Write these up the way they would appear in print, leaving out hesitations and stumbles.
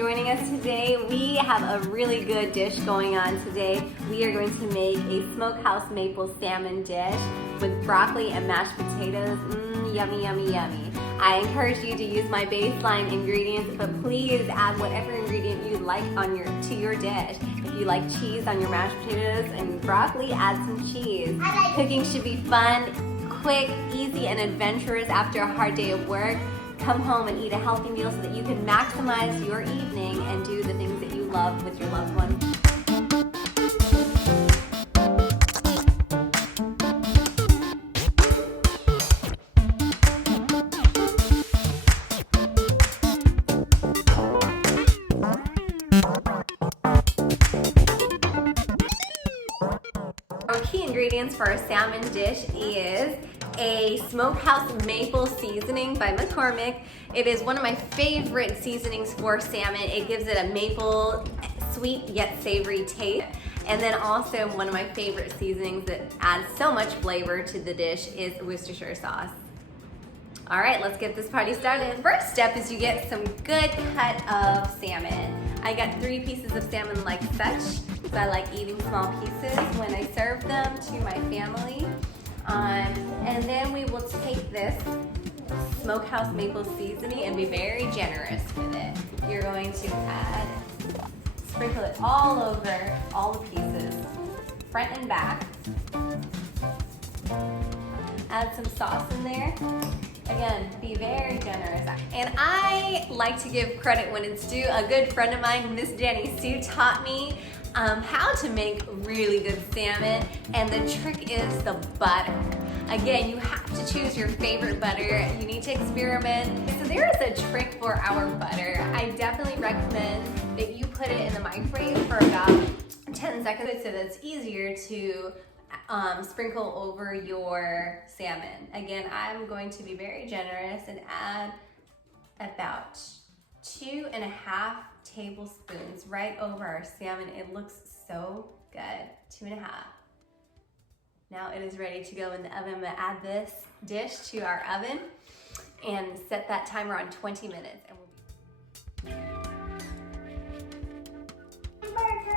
joining us today. We have a really good dish going on today. We are going to make a Smokehouse maple salmon dish with broccoli and mashed potatoes. Yummy, yummy, yummy. I encourage you to use my baseline ingredients, but please add whatever ingredient you like to your dish. If you like cheese on your mashed potatoes and broccoli, add some cheese. Cooking should be fun, quick, easy, and adventurous after a hard day of work. Come home and eat a healthy meal so that you can maximize your evening and do the things that you love with your loved one. Our key ingredients for our salmon dish is a Smokehouse maple seasoning by McCormick. It is one of my favorite seasonings for salmon. It gives it a maple, sweet yet savory taste. And then also one of my favorite seasonings that adds so much flavor to the dish is Worcestershire sauce. All right, let's get this party started. First step is you get some good cut of salmon. I got 3 pieces of salmon like such, because I like eating small pieces when I serve them to my family. And then we will take this Smokehouse maple seasoning and be very generous with it. You're going to sprinkle it all over all the pieces, front and back. Add some sauce in there. Again, be very generous. And I like to give credit when it's due. A good friend of mine, Miss Jenny Sue, taught me how to make really good salmon, and the trick is the butter. Again, you have to choose your favorite butter. You need to experiment. So there is a trick for our butter. I definitely recommend that you put it in the microwave for about 10 seconds so that it's easier to sprinkle over your salmon. Again, I'm going to be very generous and add about 2.5 tablespoons right over our salmon. It looks so good. 2.5. Now it is ready to go in the oven. I'm gonna add this dish to our oven and set that timer on 20 minutes.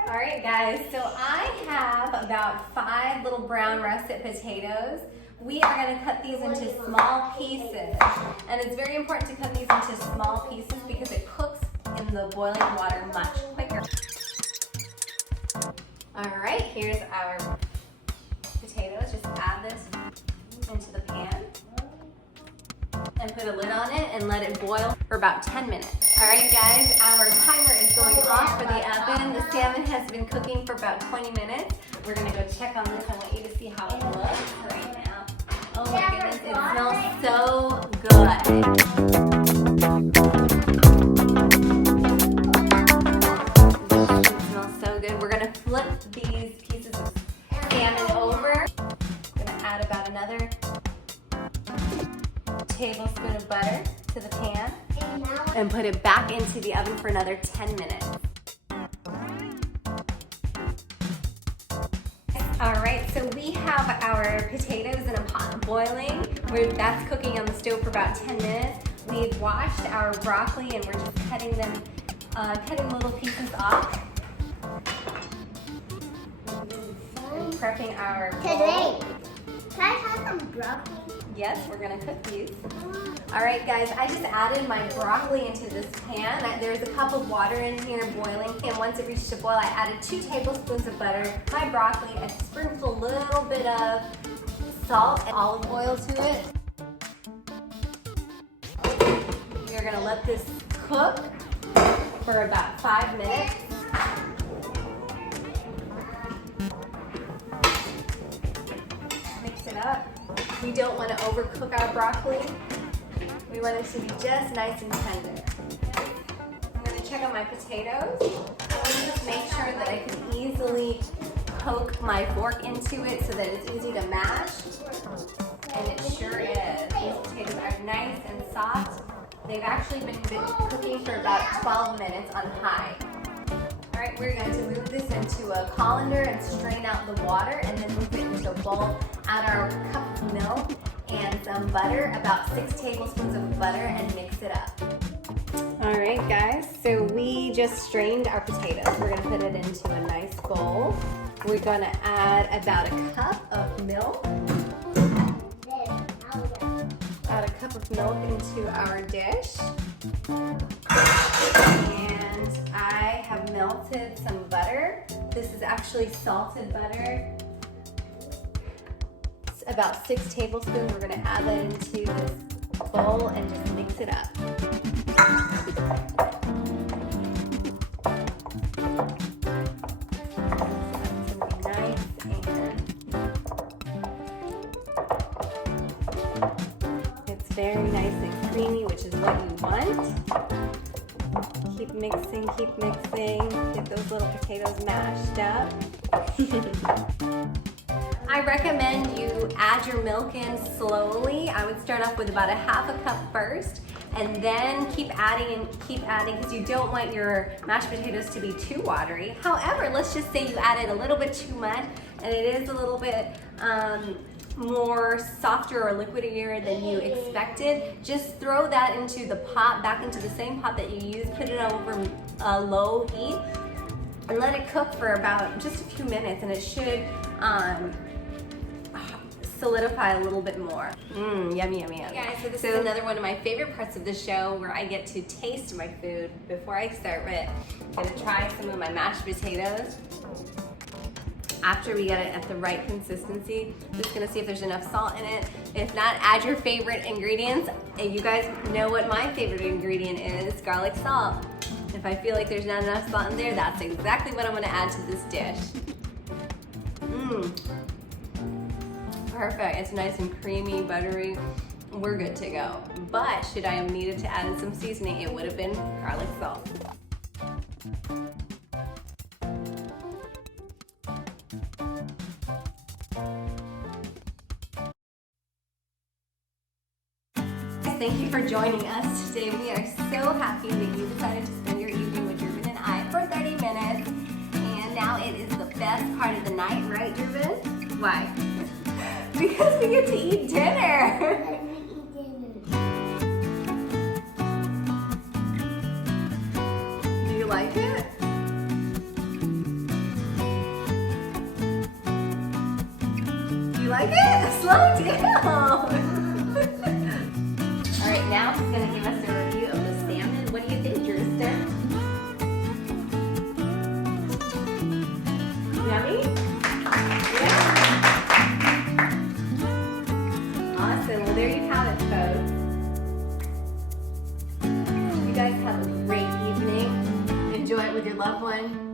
All right, guys, so I have about 5 little brown russet potatoes. We are gonna cut these into small pieces. And it's very important to cut these into small pieces because it cooks in the boiling water much quicker. All right, here's our potatoes. Just add this into the pan and put a lid on it and let it boil for about 10 minutes. All right, guys, our timer is going off for the oven. The salmon has been cooking for about 20 minutes. We're gonna go check on this. I want you to see how it looks right now. Oh my goodness, it smells so good. We're gonna flip these pieces of salmon over. I'm gonna add about another tablespoon of butter to the pan and put it back into the oven for another 10 minutes. All right, so we have our potatoes in a pot boiling. That's cooking on the stove for about 10 minutes. We've washed our broccoli and we're just cutting little pieces off. Prepping our bowl. Can I have some broccoli? Yes, we're gonna cook these. All right, guys, I just added my broccoli into this pan. There's a cup of water in here boiling, and once it reached a boil, I added 2 tablespoons of butter, my broccoli, I sprinkled a little bit of salt and olive oil to it. We're gonna let this cook for about 5 minutes. Mix it up. We don't want to overcook our broccoli. We want it to be just nice and tender. I'm going to check on my potatoes. Just make sure that I can easily poke my fork into it so that it's easy to mash. And it sure is. These potatoes are nice and soft. They've actually been cooking for about 12 minutes on high. All right, we're going to move this into a colander and strain out the water, and then move it into a bowl. Add our cup of milk and some butter, about 6 tablespoons of butter, and mix it up. All right, guys, so we just strained our potatoes. We're gonna put it into a nice bowl. We're gonna add about a cup of milk. Add a cup of milk into our dish. And I have melted some butter. This is actually salted butter. It's about 6 tablespoons. We're gonna add that into this bowl and just mix it up. Very nice and creamy, which is what you want. Keep mixing, get those little potatoes mashed up. I recommend you add your milk in slowly. I would start off with about a half a cup first, and then keep adding because you don't want your mashed potatoes to be too watery. However, let's just say you added a little bit too much and it is a little bit more softer or liquidier than you expected. Just throw that into the pot, back into the same pot that you used, put it over low heat, and let it cook for about just a few minutes, and it should solidify a little bit more. Yummy, yummy, yummy. Guys, so this is another one of my favorite parts of the show where I get to taste my food before I start it. I'm gonna try some of my mashed potatoes. After we get it at the right consistency, just gonna see if there's enough salt in it. If not, add your favorite ingredients. If you guys know what my favorite ingredient is, garlic salt. If I feel like there's not enough salt in there, that's exactly what I'm gonna add to this dish. Perfect, it's nice and creamy, buttery. We're good to go. But should I have needed to add in some seasoning, it would have been garlic salt. Thank you for joining us today. We are so happy that you decided to spend your evening with Driven and I for 30 minutes. And now it is the best part of the night, right, Driven? Why? Because we get to eat dinner. Do you like it? Do you like it? Slow down. All right, now he's going to give us a review of the salmon. What do you think, Kirsten? Yummy? Yeah. Awesome. Well, there you have it, folks. You guys have a great evening. Enjoy it with your loved one.